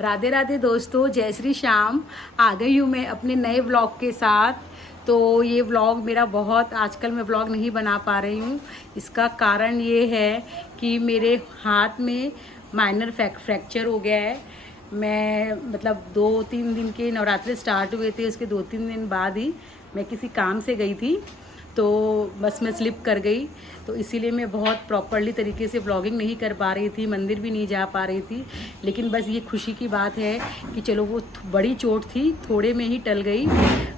राधे राधे दोस्तों, जय श्री श्याम। आ गई हूँ मैं अपने नए व्लॉग के साथ। तो ये व्लॉग मेरा बहुत आजकल मैं व्लॉग नहीं बना पा रही हूँ। इसका कारण ये है कि मेरे हाथ में माइनर फ्रैक्चर हो गया है। मैं मतलब 2-3 दिन के नवरात्रि स्टार्ट हुए थे, उसके 2-3 दिन बाद ही मैं किसी काम से गई थी, तो बस मैं स्लिप कर गई। तो इसीलिए मैं बहुत प्रॉपरली तरीके से व्लॉगिंग नहीं कर पा रही थी, मंदिर भी नहीं जा पा रही थी। लेकिन बस ये खुशी की बात है कि चलो वो बड़ी चोट थी, थोड़े में ही टल गई।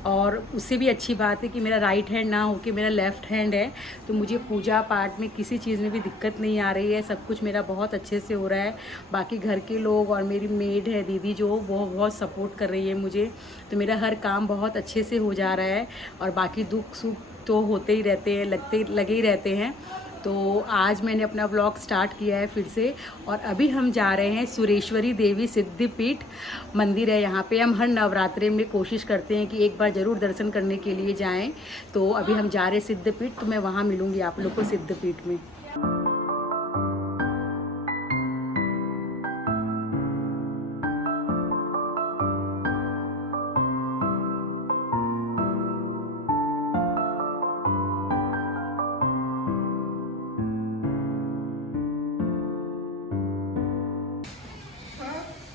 और उससे भी अच्छी बात है कि मेरा राइट हैंड ना होके मेरा लेफ़्ट हैंड है, तो मुझे पूजा पाठ में किसी चीज़ में भी दिक्कत नहीं आ रही है। सब कुछ मेरा बहुत अच्छे से हो रहा है। बाकी घर के लोग और मेरी मेड है दीदी जो, वो बहुत सपोर्ट कर रही है मुझे। तो मेरा हर काम बहुत अच्छे से हो जा रहा है। और बाकी दुख सुख तो होते ही रहते हैं, लगे ही रहते हैं। तो आज मैंने अपना व्लॉग स्टार्ट किया है फिर से। और अभी हम जा रहे हैं सुरेश्वरी देवी सिद्धिपीठ मंदिर है यहाँ पे। हम हर नवरात्रि में कोशिश करते हैं कि एक बार ज़रूर दर्शन करने के लिए जाएं। तो अभी हम जा रहे हैं सिद्धिपीठ, तो मैं वहाँ मिलूँगी आप लोग को सिद्धिपीठ में।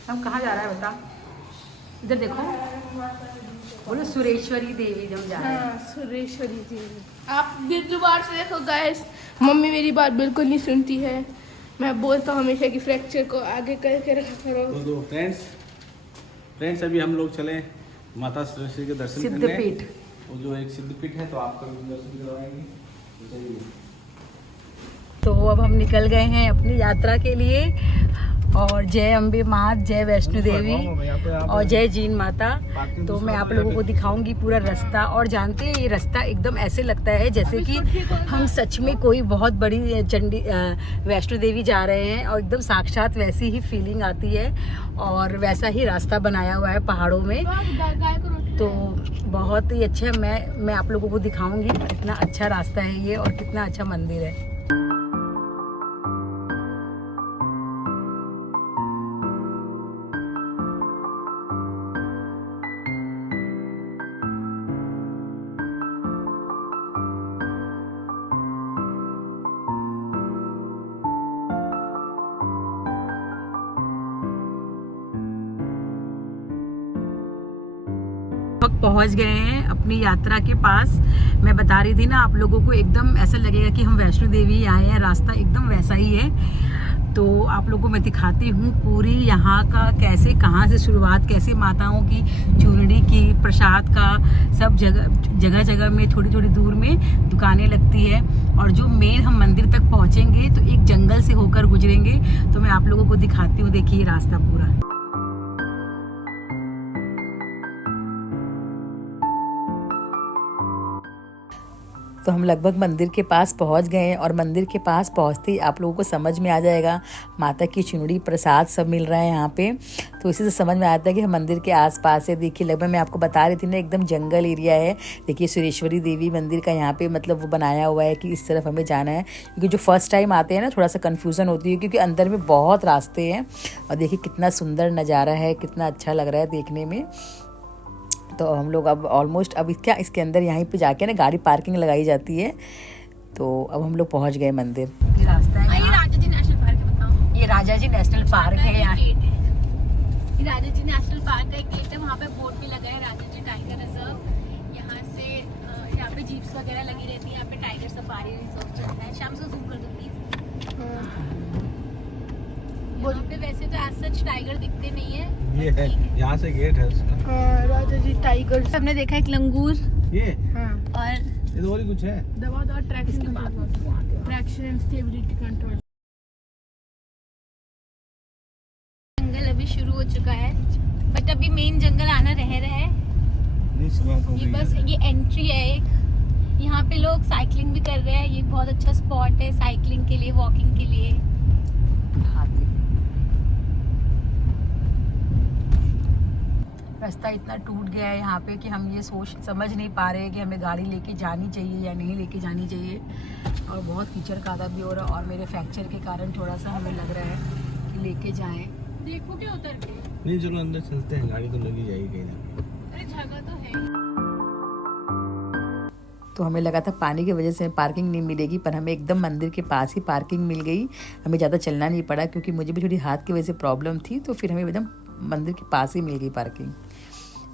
हम कहाँ जा रहा है बता, इधर देखो, बोलो सुरेश्वरी देवी हम जा रहे हैं। हाँ, सुरेश्वरी देवी। आप दोबारा से देखो गाइस, मम्मी मेरी बात बिल्कुल नहीं सुनती है। मैं बोलता हूँ हमेशा कि फ्रैक्चर को आगे करके रखा करो। तो फ्रेंड्स अभी हम लोग चले माता सुरेश्वरी के दर्शन करने। सिद्धपीठ, वो जो एक सिद्धपीठ है, तो आपका भी दर्शन करवाएंगे। तो अब हम निकल गए हैं अपनी यात्रा के लिए। और जय अम्बे माँ, जय वैष्णो देवी और जय जीन माता। तो मैं आप लोगों को दिखाऊंगी पूरा रास्ता। और जानते हैं ये रास्ता एकदम ऐसे लगता है जैसे कि हम सच में कोई बहुत बड़ी वैष्णो देवी जा रहे हैं, और एकदम साक्षात वैसी ही फीलिंग आती है। और वैसा ही रास्ता बनाया हुआ है पहाड़ों में, तो बहुत ही अच्छा। मैं आप लोगों को दिखाऊंगी कितना अच्छा रास्ता है ये और कितना अच्छा मंदिर है। पहुंच गए हैं अपनी यात्रा के पास। मैं बता रही थी ना आप लोगों को, एकदम ऐसा लगेगा कि हम वैष्णो देवी आए हैं। रास्ता एकदम वैसा ही है। तो आप लोगों को मैं दिखाती हूँ पूरी यहाँ का कैसे, कहाँ से शुरुआत, कैसे माताओं की चूनड़ी की, प्रसाद का, सब जगह जगह में थोड़ी थोड़ी दूर में दुकानें लगती है। और जो मेन हम मंदिर तक पहुँचेंगे तो एक जंगल से होकर गुजरेंगे। तो मैं आप लोगों को दिखाती हूँ, देखिए रास्ता पूरा। तो हम लगभग मंदिर के पास पहुंच गए हैं। और मंदिर के पास पहुंचते ही आप लोगों को समझ में आ जाएगा, माता की चुनरी प्रसाद सब मिल रहा है यहाँ पे। तो इसी से समझ में आता है कि हम मंदिर के आसपास है। देखिए लगभग मैं आपको बता रही थी ना, एकदम जंगल एरिया है। देखिए सुरेश्वरी देवी मंदिर का यहाँ पे मतलब वो बनाया हुआ है कि इस तरफ हमें जाना है। क्योंकि जो फर्स्ट टाइम आते हैं ना, थोड़ा सा कन्फ्यूज़न होती है, क्योंकि अंदर में बहुत रास्ते हैं। और देखिए कितना सुंदर नज़ारा है, कितना अच्छा लग रहा है देखने में। तो हम लोग अब ऑलमोस्ट अब क्या इसके अंदर यहीं पे जाके ना गाड़ी पार्किंग लगाई जाती है। तो अब हम लोग पहुंच गए मंदिर। ये रास्ता है, ये राजा जी नेशनल पार्क है, बताओ। ये राजा जी नेशनल पार्क है यहाँ। ये राजा जी नेशनल पार्क का एक गेट है, वहाँ पे बोर्ड भी लगा है राजा जी टाइगर रिजर्व। यहाँ से यहाँ पे जीप्स वगैरह लगी रहती है। यहाँ पे टाइगर सफारी रिजर्व चलता है। शाम से जूम कर दो प्लीज। यहाँ पे वैसे तो एज सच टाइगर दिखते नहीं है, ये है, यहाँ से गेट है उसका। हाँ, राजा जी टाइगर। हमने देखा एक लंगूर, ये हाँ, और ये तो और ही कुछ है। दबा दो ट्रैक्शन एंड स्टेबिलिटी कंट्रोल। जंगल अभी शुरू हो चुका है, बट अभी मेन जंगल आना रह रहा है। ये बस ये एंट्री है एक। यहाँ पे लोग साइकिलिंग भी कर रहे हैं। ये बहुत अच्छा स्पॉट है साइकिलिंग के लिए, वॉकिंग के लिए। रास्ता इतना टूट गया है यहाँ पे कि हम ये समझ नहीं पा रहे हैं कि हमें गाड़ी लेके जानी चाहिए या नहीं लेके जानी चाहिए। और बहुत कीचड़ कादा भी हो रहा है, और मेरे फ्रैक्चर के कारण थोड़ा सा हमें लग रहा है कि लेके जाएं। देखो क्या उतर के। नहीं चलो अंदर चलते हैं, गाड़ी तो लगी जाएगी कहीं ना। अरे जगह तो है। तो हमें लगा था पानी की वजह से पार्किंग नहीं मिलेगी, पर हमें एकदम मंदिर के पास ही पार्किंग मिल गई। हमें ज़्यादा चलना नहीं पड़ा क्योंकि मुझे भी थोड़ी हाथ की वजह से प्रॉब्लम थी, तो फिर हमें एकदम मंदिर के पास ही मिल गई पार्किंग।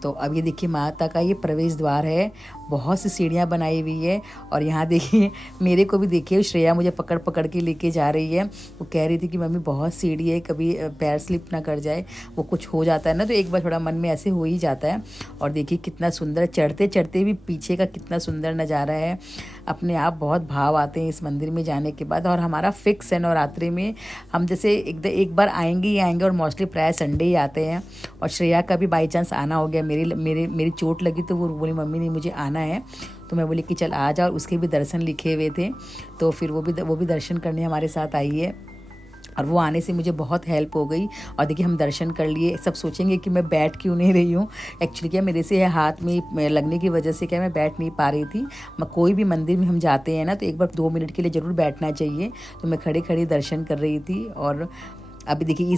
तो अब ये देखिए माता का ये प्रवेश द्वार है, बहुत सी सीढ़ियाँ बनाई हुई है। और यहाँ देखिए मेरे को भी देखिए श्रेया मुझे पकड़ पकड़ के लेके जा रही है। वो कह रही थी कि मम्मी बहुत सीढ़ी है, कभी पैर स्लिप ना कर जाए, वो कुछ हो जाता है ना, तो एक बार थोड़ा मन में ऐसे हो ही जाता है। और देखिए कितना सुंदर, चढ़ते चढ़ते भी पीछे का कितना सुंदर नज़ारा है। अपने आप बहुत भाव आते हैं इस मंदिर में जाने के बाद। और हमारा फिक्स है नवरात्रि में हम जैसे एक बार आएंगे ही आएंगे, और मोस्टली प्राय संडे ही आते हैं। और श्रेया का भी बाई चांस आना हो गया, मेरी चोट लगी तो वो बोली मम्मी नहीं मुझे आना है, तो मैं बोली कि चल आ जा। और उसके भी दर्शन लिखे हुए थे, तो फिर वो भी दर्शन करने हमारे साथ आई है। और वो आने से मुझे बहुत हेल्प हो गई। और देखिए हम दर्शन कर लिए। सब सोचेंगे कि मैं बैठ क्यों नहीं रही हूँ, एक्चुअली क्या मेरे से हाथ में लगने की वजह से क्या मैं बैठ नहीं पा रही थी। मैं कोई भी मंदिर में हम जाते हैं ना, तो एक बार 2 मिनट के लिए ज़रूर बैठना चाहिए। तो मैं खड़े खड़े दर्शन कर रही थी। और अभी देखिए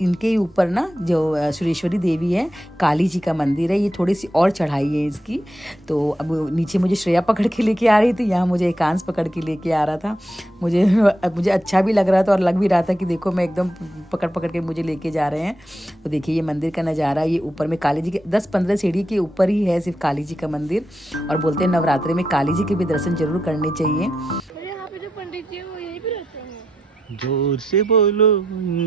इनके ही ऊपर ना जो सुरेश्वरी देवी है, काली जी का मंदिर है, ये थोड़ी सी और चढ़ाई है इसकी। तो अब नीचे मुझे श्रेया पकड़ के लेके आ रही थी, यहाँ मुझे एकांश पकड़ के लेके आ रहा था। मुझे अच्छा भी लग रहा था और लग भी रहा था कि देखो मैं एकदम पकड़ के मुझे लेके जा रहे हैं। तो देखिए ये मंदिर का नज़ारा, ये ऊपर में काली जी के 10-15 सीढ़ी के ऊपर ही है सिर्फ काली जी का मंदिर। और बोलते हैं नवरात्रि में काली जी के भी दर्शन जरूर करने चाहिए। यहाँ पे जो पंडित जी है वो यहीं पे रहते हैं। जोर से बोलो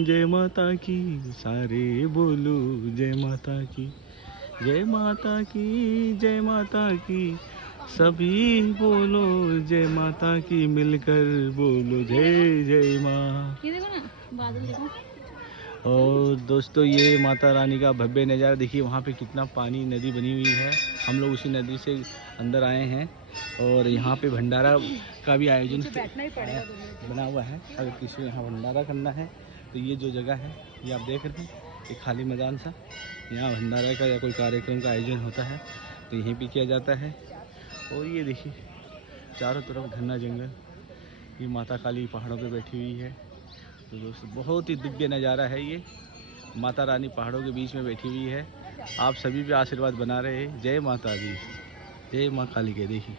जय माता की, सारे बोलो जय माता की, जय माता की, जय माता की, सभी बोलो जय माता की, मिलकर बोलो जय जय माँ। ये देखो ना बादल देखो। और दोस्तों ये माता रानी का भव्य नज़ारा देखिए, वहाँ पे कितना पानी, नदी बनी हुई है। हम लोग उसी नदी से अंदर आए हैं। और यहाँ पे भंडारा का भी आयोजन बना हुआ है। अगर किसी को यहाँ भंडारा करना है तो ये जो जगह है ये आप देख रहे हैं, एक खाली मैदान सा, यहाँ भंडारा का या कोई कार्यक्रम का आयोजन होता है तो यहीं पे किया जाता है। और ये देखिए चारों तरफ घना जंगल, ये माता काली पहाड़ों पे बैठी हुई है। तो दोस्तों बहुत ही दिव्य नज़ारा है ये, माता रानी पहाड़ों के बीच में बैठी हुई है। आप सभी पे आशीर्वाद बना रहे हैं। जय माता दी, जय माँ काली के। देखिए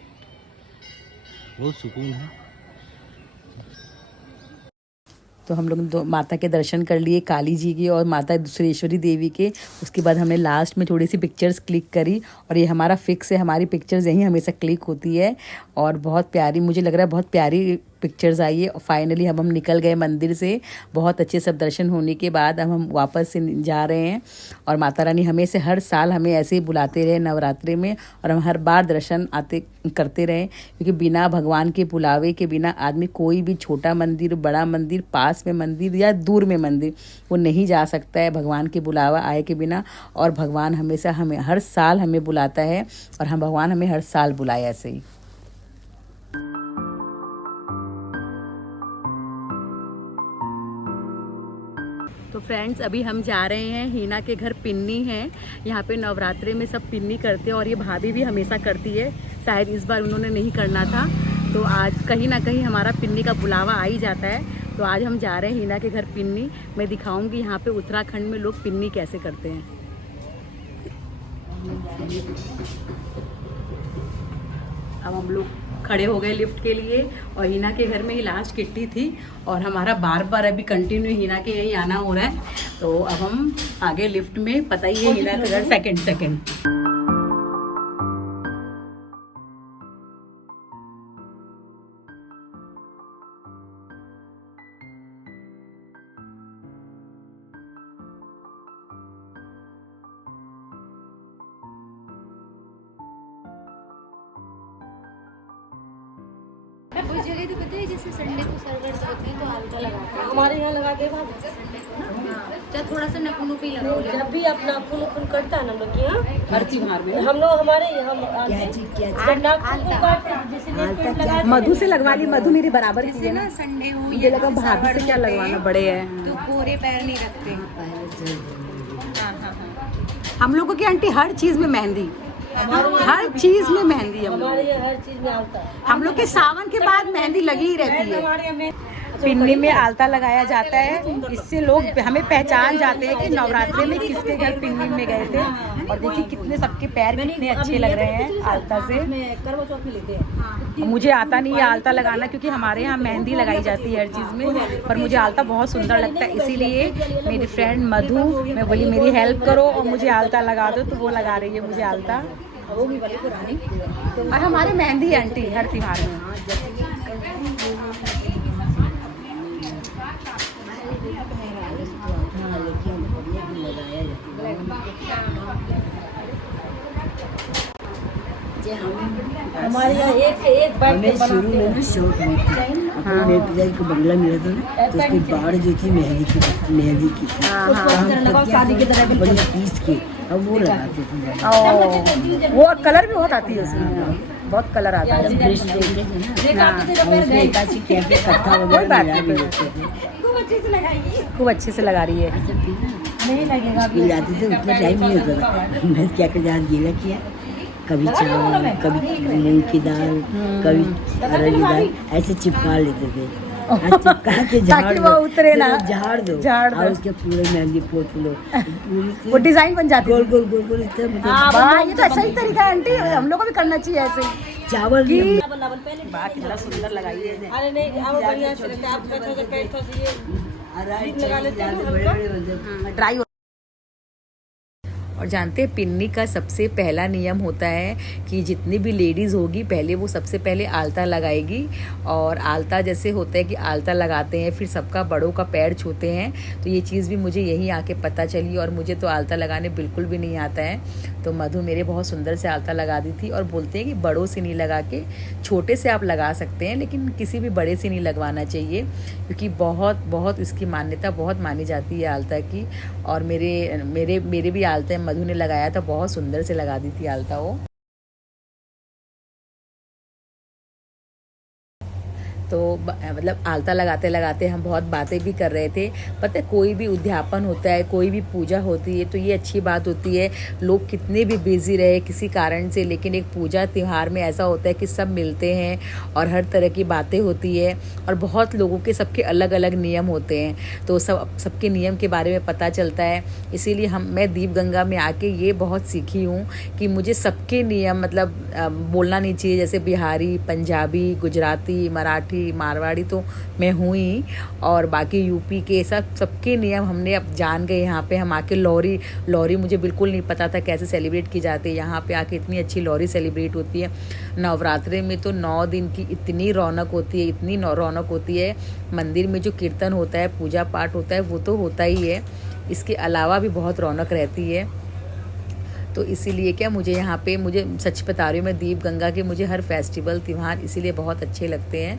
बहुत सुकून है। तो हम लोग माता के दर्शन कर लिए, काली जी के और माता सुरेश्वरी देवी के। उसके बाद हमने लास्ट में थोड़ी सी पिक्चर्स क्लिक करी। और ये हमारा फिक्स है, हमारी पिक्चर्स यहीं हमेशा क्लिक होती है। और बहुत प्यारी, मुझे लग रहा है बहुत प्यारी पिक्चर्स आई है। और फाइनली हम निकल गए मंदिर से। बहुत अच्छे सब दर्शन होने के बाद अब हम वापस से जा रहे हैं। और माता रानी हमें से हर साल हमें ऐसे ही बुलाते रहे नवरात्रि में, और हम हर बार दर्शन करते रहे। क्योंकि बिना भगवान के बुलावे के बिना आदमी कोई भी छोटा मंदिर, बड़ा मंदिर, पास में मंदिर या दूर में मंदिर, वो नहीं जा सकता है भगवान के बुलावा आए के बिना। और भगवान हमेशा हमें हर साल हमें बुलाता है, और हम भगवान हमें हर साल बुलाए ऐसे ही। तो फ्रेंड्स अभी हम जा रहे हैं, हीना के घर पिन्नी है। यहाँ पे नवरात्रि में सब पिन्नी करते हैं, और ये भाभी भी हमेशा करती है। शायद इस बार उन्होंने नहीं करना था, तो आज कहीं ना कहीं हमारा पिन्नी का बुलावा आ ही जाता है। तो आज हम जा रहे हैं हीना के घर पिन्नी। मैं दिखाऊंगी यहाँ पे उत्तराखंड में लोग पिन्नी कैसे करते हैं। अब हम लोग खड़े हो गए लिफ्ट के लिए, और हीना के घर में ही लास्ट किट्टी थी, और हमारा बार बार अभी कंटिन्यू हीना के यहीं आना हो रहा है। तो अब हम आगे लिफ्ट में, पता ही है हीना के घर सेकंड। कोई जगह तो पता है जैसे संडे को सर्वर होते हैं तो हल्का लगाते हैं। हमारे यहाँ लगा के बाद चाहे थोड़ा सा नखूनों पे लगाओ। जब भी अपना खून कटता है ना हम लोग के यहाँ, हर त्योहार में हम लोग हमारे यहाँ नाखून काटते हैं, जैसे नेल पेंट लगा मधु से लगवा ली, मधु मेरी बराबर की है ना। संडे हो मुझे लगा भाभी से क्या लगवाना, बड़े हैं तो पूरे पैर नहीं रखते। हम लोगों की आंटी हर चीज में मेहंदी, हर चीज में मेहंदी। हमारे यहाँ हर चीज में आता है। हम लोग के सावन के बाद मेहंदी लगी ही रहती है। हमारे यहाँ पिन्नी में आलता लगाया जाता है। इससे लोग हमें पहचान जाते हैं कि नवरात्रि में किसके घर पिन्नी में गए थे। और देखिए कितने सबके पैर कितने अच्छे लग रहे हैं आलता से। करवा चौथ में लेते हैं। मुझे आता नहीं है आलता लगाना, क्योंकि हमारे यहाँ मेहंदी लगाई जाती है हर चीज़ में, पर मुझे आलता बहुत सुंदर लगता है। इसीलिए मेरी फ्रेंड मधु, मैं बोली मेरी हेल्प करो और मुझे आलता लगा दो, तो वो लगा रही है मुझे आलता। और हमारे मेहंदी आंटी हर त्योहार में। हमारे यहाँ एक बार शुरू में ना शौक हुई थी। अपने मेरे पिताजी को बंगला मिला था ना, तो उसकी बाढ़ जो थी मेहंदी की थी, शादी की तरह बड़ी पीस के अब वो लगाते थे। वो कलर भी बहुत आती है उसमें, बहुत कलर आता है। कोई बात नहीं, खूब अच्छे से लगा रही है। नहीं लगेगा, जाते थे उतना टाइम नहीं होता था। मैं क्या कर जहाँ गीला किया, कभी चावल, कभी मूंग की दाल, कभी अरहर की दाल, ऐसे चिपका लेते थे। चिपका के ताकि वो उतरे ना, झाड़ दो और उसके पूरे मेहंदी पोत लो, वो डिजाइन बन जाती है गोल गोल गोल गोल इतना। ये तो अच्छा ही तरीका है आंटी, हम लोग को भी करना चाहिए ऐसे ही। चावल कितना सुंदर लगाई है। अरे नहीं, अब बढ़िया से ड्राई। और जानते हैं पिन्नी का सबसे पहला नियम होता है कि जितनी भी लेडीज़ होगी पहले वो सबसे पहले आलता लगाएगी। और आलता जैसे होता है कि आलता लगाते हैं फिर सबका बड़ों का पैर छूते हैं, तो ये चीज़ भी मुझे यहीं आके पता चली। और मुझे तो आलता लगाने बिल्कुल भी नहीं आता है, तो मधु मेरे बहुत सुंदर से आलता लगा दी थी। और बोलते हैं कि बड़ों से नहीं लगा के छोटे से आप लगा सकते हैं, लेकिन किसी भी बड़े से नहीं लगवाना चाहिए, क्योंकि बहुत बहुत इसकी मान्यता बहुत मानी जाती है आलता की। और मेरे भी आलता मधु ने लगाया था, बहुत सुंदर से लगा दी थी आलता वो। तो मतलब आलता लगाते लगाते हम बहुत बातें भी कर रहे थे। पता है कोई भी उद्यापन होता है, कोई भी पूजा होती है, तो ये अच्छी बात होती है। लोग कितने भी बिजी रहे किसी कारण से, लेकिन एक पूजा त्यौहार में ऐसा होता है कि सब मिलते हैं और हर तरह की बातें होती है। और बहुत लोगों के सबके अलग अलग नियम होते हैं, तो सबके नियम के बारे में पता चलता है। इसीलिए मैं दीप गंगा में आके ये बहुत सीखी हूँ कि मुझे सबके नियम मतलब बोलना नहीं चाहिए। जैसे बिहारी, पंजाबी, गुजराती, मराठी, मारवाड़ी तो मैं हूँ ही, और बाकी यूपी के सबके नियम हमने अब जान गए। यहाँ पे हम आके लौरी मुझे बिल्कुल नहीं पता था कैसे सेलिब्रेट की जाती है। यहाँ पे आके इतनी अच्छी लौरी सेलिब्रेट होती है। नवरात्रि में तो 9 दिन की इतनी रौनक होती है, इतनी रौनक होती है। मंदिर में जो कीर्तन होता है, पूजा पाठ होता है, वो तो होता ही है, इसके अलावा भी बहुत रौनक रहती है। तो इसीलिए क्या मुझे यहाँ पे, मुझे सच बता रही हूँ मैं, दीप गंगा के मुझे हर फेस्टिवल त्यौहार इसीलिए बहुत अच्छे लगते हैं।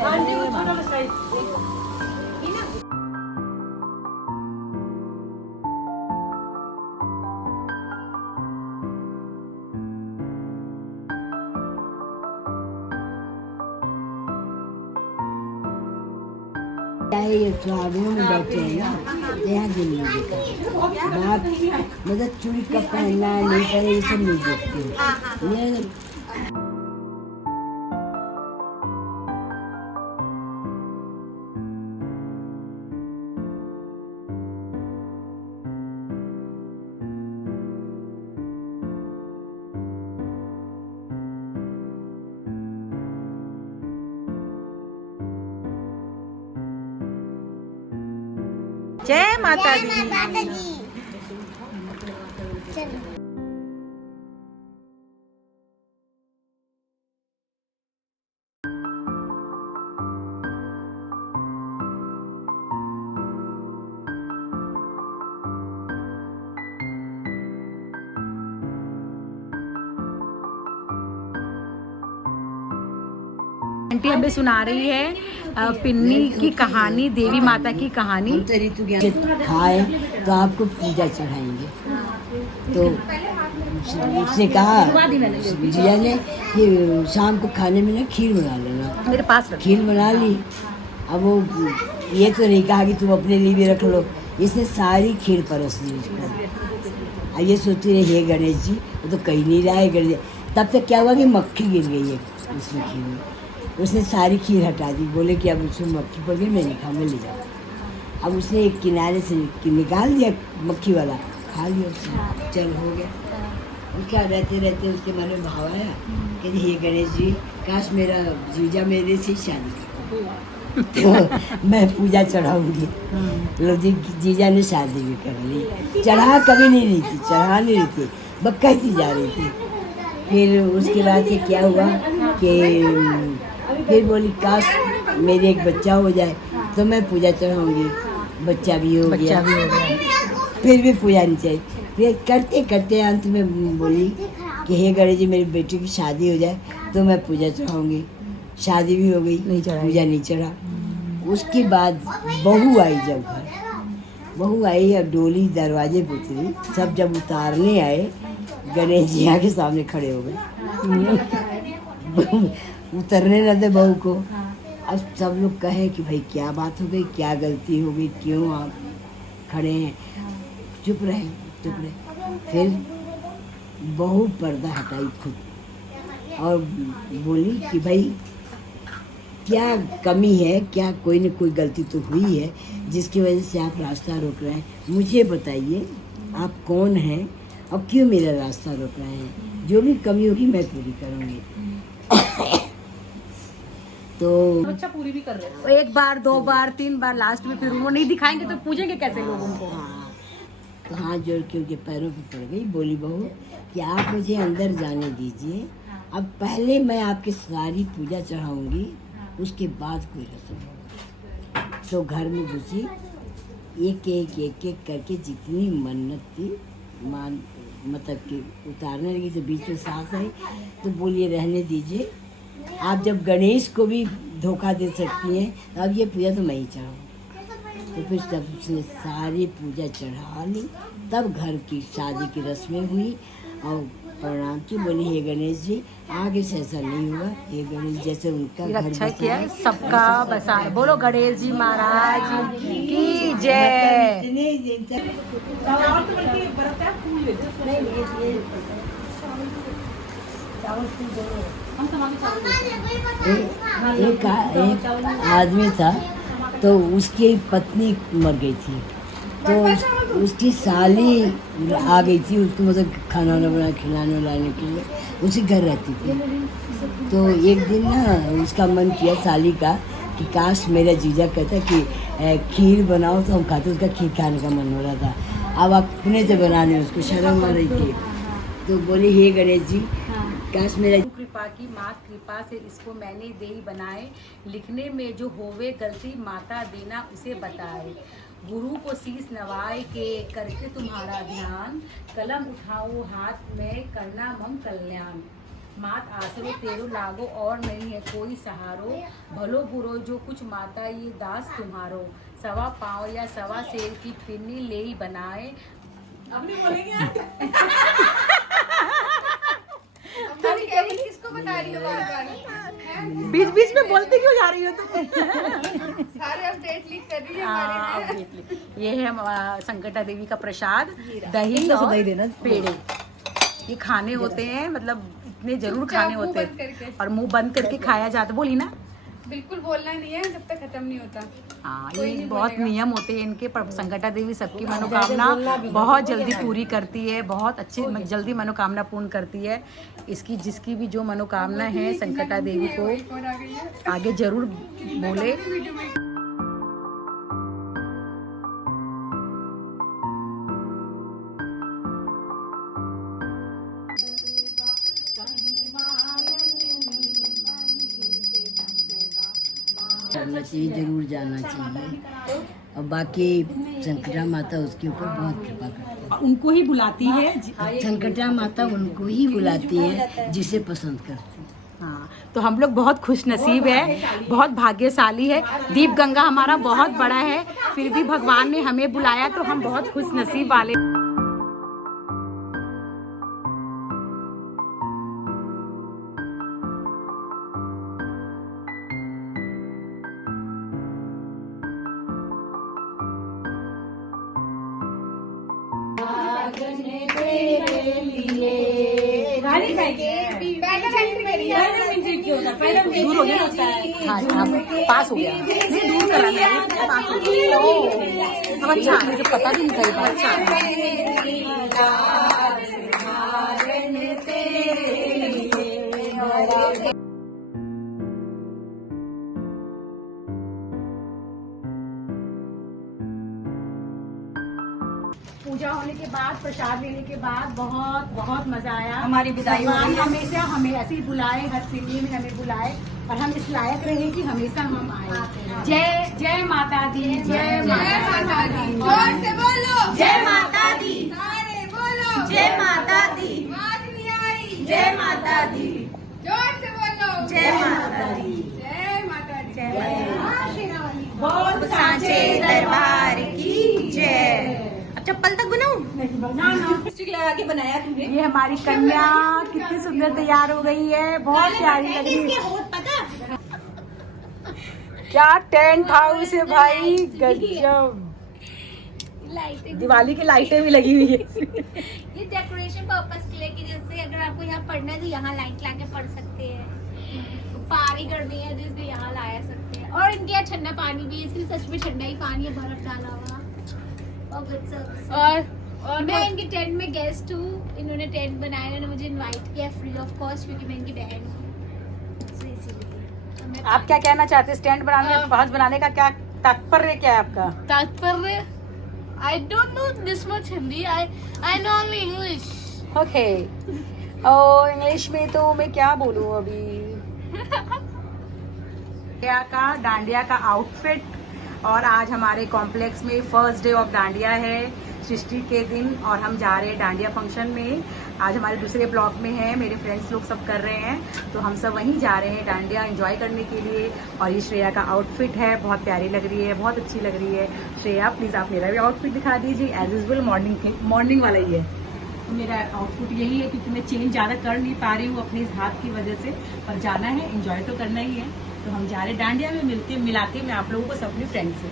आंटी वो छोटा सा साइज ये शादियों में बैठे हैं ना, यहाँ दिन नहीं देखा बात, मतलब चूड़ी का पहनना नहीं पहने ये सब नहीं देखते। ये जय माता दी। आंटी हमें सुना रही है पिन्नी की कहानी, देवी माता की कहानी। हम तो ऋतु ज्ञान खाए तो आपको पूजा चढ़ाएंगे। तो उसने कहा जिया ने कि शाम को खाने में ना खीर बना लेना। मेरे पास रख। खीर बना ली। अब वो ये तो नहीं कहा कि तुम अपने लिए भी रख लो, इसने सारी खीर परस ली उसको। अब ये सोचती रही हे गणेश जी, वो तो कहीं नहीं रहा है गणेश। तब तक क्या हुआ कि मक्खी गिर गई है उसमें खीर में। उसने सारी खीर हटा दी, बोले कि अब उसमें मक्खी पड़ गई, मैं नहीं खाऊंगा, ले जाओ। अब उसने एक किनारे से निकाल दिया मक्खी वाला, खा लिया उसने, चल हो गया। और क्या रहते रहते उसके मन में भाव आया कि हे गणेश जी, काश मेरा जीजा मेरे से शादी करता तो मैं पूजा चढ़ाऊंगी। लो जी, जीजा ने शादी भी कर ली। चढ़ा कभी नहीं रही थी, चढ़ा नहीं रही थी, बस कहती जा रही थी। फिर उसके बाद से क्या हुआ कि फिर बोली काश मेरे एक बच्चा हो जाए तो मैं पूजा चढ़ाऊंगी। बच्चा भी हो गया, फिर भी पूजा नहीं चाहिए। फिर करते करते अंत में बोली कि हे गणेश जी, मेरी बेटी की शादी हो जाए तो मैं पूजा चढ़ाऊंगी। शादी भी हो गई, पूजा नहीं चढ़ा। उसके बाद बहू आई, जब घर बहू आई और डोली दरवाजे पे उतरी, सब जब उतारने आए गणेश जी आके सामने खड़े हो गए। उतरने न दे बहू को। अब सब लोग कहे कि भाई क्या बात हो गई, क्या गलती हो गई, क्यों आप खड़े हैं। चुप रहे, चुप रहे। फिर बहू पर्दा हटाई खुद और बोली कि भाई क्या कमी है, क्या कोई न कोई गलती तो हुई है जिसकी वजह से आप रास्ता रोक रहे हैं। मुझे बताइए आप कौन हैं और क्यों मेरा रास्ता रोक रहे हैं। जो भी कमी होगी मैं पूरी करूँगी। तो अच्छा पूरी भी कर रहे हैं। एक बार, 2 बार, 3 बार, लास्ट में फिर वो नहीं दिखाएंगे तो पूजेंगे कैसे लोग उनको। हाँ, तो हाथ जोड़ के उनके पैरों पे पड़ गई। बोली बहू कि आप मुझे अंदर जाने दीजिए, अब पहले मैं आपकी सारी पूजा चढ़ाऊंगी, उसके बाद कोई रस्म होगा। तो घर में घुसी, एक एक एक एक करके जितनी मन्नत थी मान मतलब कि उतारने लगी। तो बीच में सास आई तो बोलिए रहने दीजिए, आप जब गणेश को भी धोखा दे सकती हैं तो अब ये पूजा तो मैं ही चढ़ाऊँ। तो फिर जब उसने सारी पूजा चढ़ा ली तब घर की शादी की रस्में हुई और प्रणाम की। बोली हे गणेश जी, आगे से ऐसा नहीं होगा। हे गणेश जैसे उनका घर अच्छा बसा किया, है, सबका बसा है। बोलो गणेश जी महाराज की जय। इतने दिन तक एक आदमी था तो उसकी पत्नी मर गई थी, तो उसकी साली आ गई थी उसको मतलब खाना वाना बना खिलाने उलाने के लिए, उसी घर रहती थी। तो एक दिन ना उसका मन किया साली का कि काश मेरा जीजा कहता कि खीर बनाओ तो हम खाते। उसका खीर खाने का मन हो रहा था, अब अपने से बनाने उसको शर्म आ रही थी। तो बोली हे गणेश जी, काश मेरा कृपा की मात कृपा से इसको मैंने दे ही बनाए, लिखने में जो होवे गलती माता देना उसे बताए। गुरु को शीश नवाए के करके तुम्हारा ध्यान, कलम उठाओ हाथ में करना मम कल्याण। मात आसरो तेरो लागो और नहीं है कोई सहारो, भलो बुरो जो कुछ माता ये दास तुम्हारो। सवा पाँव या सवा शेर की पिन्नी ले ही बनाए। अब नहीं बोलेंगे किसको बता रही हो बार-बार? बीच बीच में बोलते क्यों जा रही हो तुम? सारे अपडेट लीक कर रही है हमारे में। ये है संकटा देवी का प्रसाद, दही और पेड़े। ये खाने होते हैं, मतलब इतने जरूर खाने होते हैं और मुंह बंद करके खाया जाता। बोली ना, बिल्कुल बोलना नहीं है जब तक खत्म नहीं होता। हाँ, ये बहुत नियम होते हैं इनके। पर संकटा देवी सबकी मनोकामना बहुत जल्दी पूरी करती है, बहुत अच्छी जल्दी मनोकामना पूर्ण करती है। इसकी जिसकी भी जो मनोकामना है संकटा देवी को आगे जरूर बोले। करना चाहिए, जरूर जाना चाहिए। और बाकी संकटा माता उसके ऊपर बहुत कृपा करती है। उनको ही बुलाती है। संकटा माता उनको ही बुलाती है जिसे पसंद करती है। हाँ, तो हम लोग बहुत खुश नसीब है, बहुत भाग्यशाली है। दीप गंगा हमारा बहुत बड़ा है, फिर भी भगवान ने हमें बुलाया, तो हम बहुत खुश नसीब वाले। दूर हो गया ना, हाँ हाँ पास हो गया, नहीं दूर करा दिया, अब अच्छा मुझे पता भी नहीं था। अच्छा पूजा होने के बाद, प्रसाद लेने के बाद बहुत बहुत मजा आया। हमारी विदाई हो भगवान गई है। हमेशा हमें ऐसे ही बुलाए, हर फील्ड में हमें बुलाए और हम इस लायक रहे कि हमेशा हम आए। जय जय माता दी, जय माता दी, जोर से बोलो जय माता दी, सारे बोलो जय माता दी, आवाज नहीं आई, जय माता दी, जोर से बोलो जय माता दी, जय माता दी, जय शेरावाली। बोल सांचे दरबार की जय। चप्पल तक बनाऊं? लिपस्टिक लगा के बनाया तुमने? ये हमारी कन्या कितनी सुंदर तैयार हो गई है, बहुत प्यारी लग रही है। क्या टेंट हाउस है भाई, गजब। लाइटें दिवाली की लाइटें भी लगी हुई है। ये डेकोरेशन पर्पस के लिए कि जैसे अगर आपको यहाँ पढ़ना है तो यहाँ लाइट ला के पढ़ सकते हैं, पारी करनी है जिसमें यहाँ ला सकते हैं। और इनके यहाँ ठंडा पानी भी है, इसलिए सच में ठंडा ही पानी है, बर्फ डाला हुआ। और मैं इनके टेंट में गेस्ट हूँ, इन्होंने टेंट बनाया, इन्होंने मुझे इनवाइट किया फ्री ऑफ कॉस्ट क्योंकि मैं इनकी बहन हूँ, तो इसीलिए। आप क्या कहना चाहते हैं स्टैंड बनाने, हाउस बनाने का क्या तात्पर्य क्या है आपका? तात्पर्य I don't know this much Hindi. I know only English. Okay, oh English में तो मैं क्या बोलूँ अभी। डांडिया का आउटफिट, और आज हमारे कॉम्प्लेक्स में फर्स्ट डे ऑफ डांडिया है, सृष्टि के दिन, और हम जा रहे हैं डांडिया फंक्शन में। आज हमारे दूसरे ब्लॉक में है, मेरे फ्रेंड्स लोग सब कर रहे हैं, तो हम सब वहीं जा रहे हैं डांडिया एंजॉय करने के लिए। और ये श्रेया का आउटफिट है, बहुत प्यारी लग रही है, बहुत अच्छी लग रही है। श्रेया प्लीज़ आप मेरा भी आउटफिट दिखा दीजिए, एज यूजल मॉर्निंग वाला ही है। तो मेरा आउटफिट यही है क्योंकि मैं चेंज ज़्यादा कर नहीं पा रही हूँ अपने इस हाथ की वजह से, पर जाना है, एंजॉय तो करना ही है। तो हम जा रहे हैं डांडिया में, मिलाते मैं आप लोगों को सब अपने फ्रेंड से।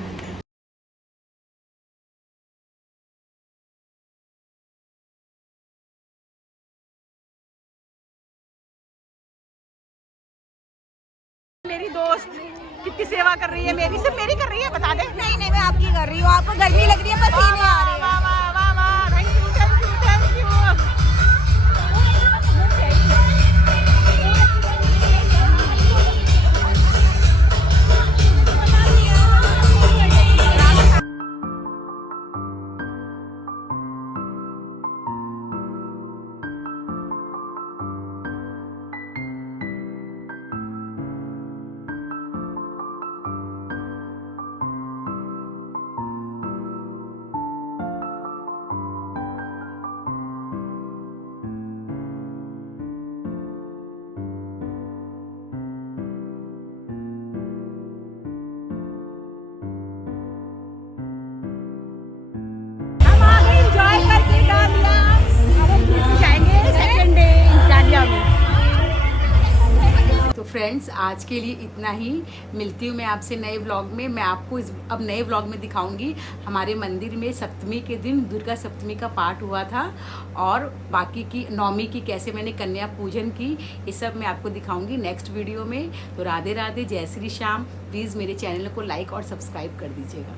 मेरी दोस्त कितनी सेवा कर रही है मेरी, सिर्फ मेरी कर रही है, बता दे। नहीं नहीं मैं आपकी कर रही हूँ, आपको गर्मी लग रही है, पसीने आ रहे हैं। वाह वाह वाह वाह, thank you thank you thank you. Friends आज के लिए इतना ही, मिलती हूँ मैं आपसे नए व्लॉग में। मैं आपको अब नए व्लॉग में दिखाऊंगी हमारे मंदिर में सप्तमी के दिन दुर्गा सप्तमी का पाठ हुआ था, और बाकी की नवमी की कैसे मैंने कन्या पूजन की, ये सब मैं आपको दिखाऊंगी नेक्स्ट वीडियो में। तो राधे राधे, जय श्री श्याम। प्लीज़ मेरे चैनल को लाइक और सब्सक्राइब कर दीजिएगा।